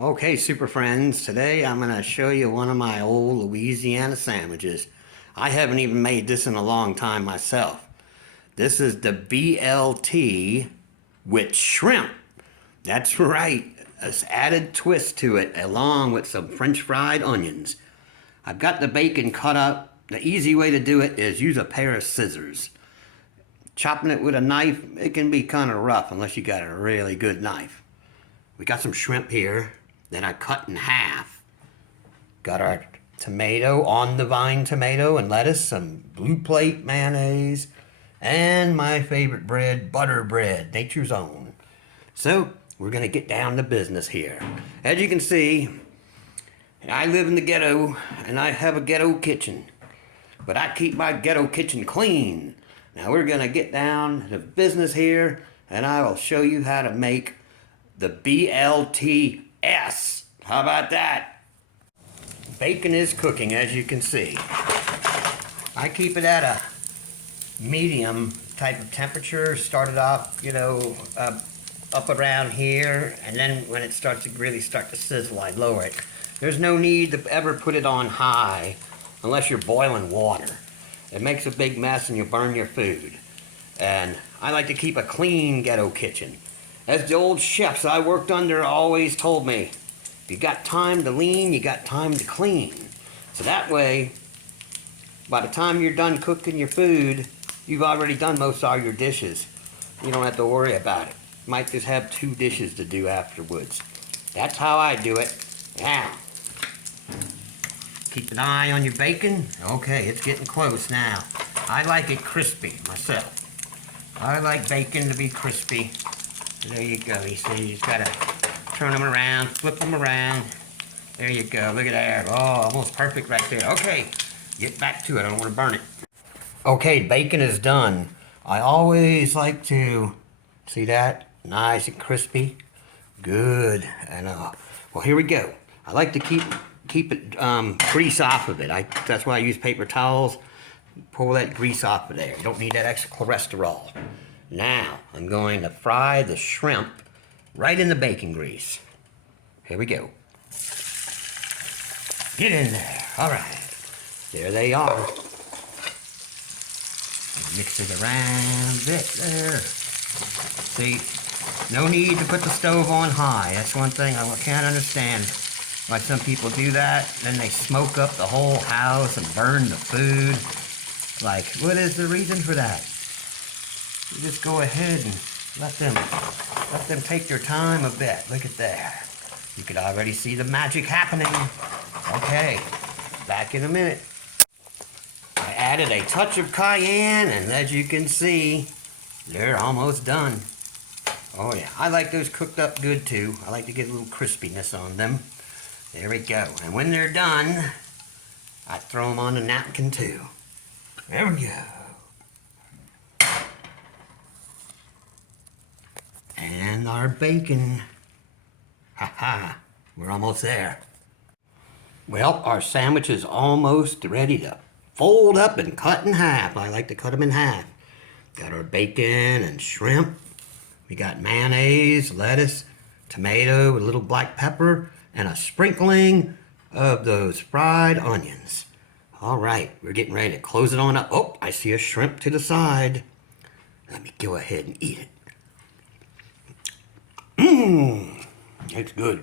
Okay, super friends, today I'm going to show you one of my old Louisiana sandwiches. I haven't even made this in a long time myself. This is the BLT with shrimp. That's right, an added twist to it along with some French fried onions. I've got the bacon cut up. The easy way to do it is use a pair of scissors. Chopping it with a knife, it can be kind of rough unless you got a really good knife. We got some shrimp here that I cut in half. Got our tomato, on the vine tomato and lettuce, some blue plate mayonnaise, and my favorite bread, butter bread, nature's own. So we're gonna get down to business here. As you can see, I live in the ghetto and I have a ghetto kitchen, but I keep my ghetto kitchen clean. Now we're gonna get down to business here and I will show you how to make the BLTS. How about that? Bacon is cooking, as you can see. I keep it at a medium type of temperature. Started off, up around here, and then when it starts to really start to sizzle, I lower it. There's no need to ever put it on high unless you're boiling water. It makes a big mess and you'll burn your food. And I like to keep a clean ghetto kitchen. As the old chefs I worked under always told me, if you got time to lean, you got time to clean. So that way, by the time you're done cooking your food, you've already done most all your dishes. You don't have to worry about it. You might just have 2 dishes to do afterwards. That's how I do it. Now, keep an eye on your bacon. Okay, it's getting close now. I like it crispy myself. I like bacon to be crispy. There you go. You see, you just gotta turn them around, flip them around. There you go. Look at that. Oh, almost perfect right there. Okay, get back to it. I don't want to burn it. Okay, bacon is done. I always like to see that nice and crispy. Good. And well, here we go. I like to keep it grease off of it. That's why I use paper towels. Pull that grease off of there. You don't need that extra cholesterol. Now, I'm going to fry the shrimp right in the bacon grease. Here we go. Get in there. All right. There they are. Mix it around a bit there. See, no need to put the stove on high. That's one thing I can't understand why some people do that. Then they smoke up the whole house and burn the food. Like, what is the reason for that? You just go ahead and let them take their time a bit. Look at that. You could already see the magic happening. Okay, back in a minute. I added a touch of cayenne, and as you can see, they're almost done. Oh yeah, I like those cooked up good too. I like to get a little crispiness on them. There we go. And when they're done, I throw them on a napkin too. There we go. And our bacon. Ha-ha, we're almost there. Well, our sandwich is almost ready to fold up and cut in half. I like to cut them in half. Got our bacon and shrimp. We got mayonnaise, lettuce, tomato, a little black pepper, and a sprinkling of those fried onions. All right, we're getting ready to close it on up. Oh, I see a shrimp to the side. Let me go ahead and eat it. Mmm, it's good.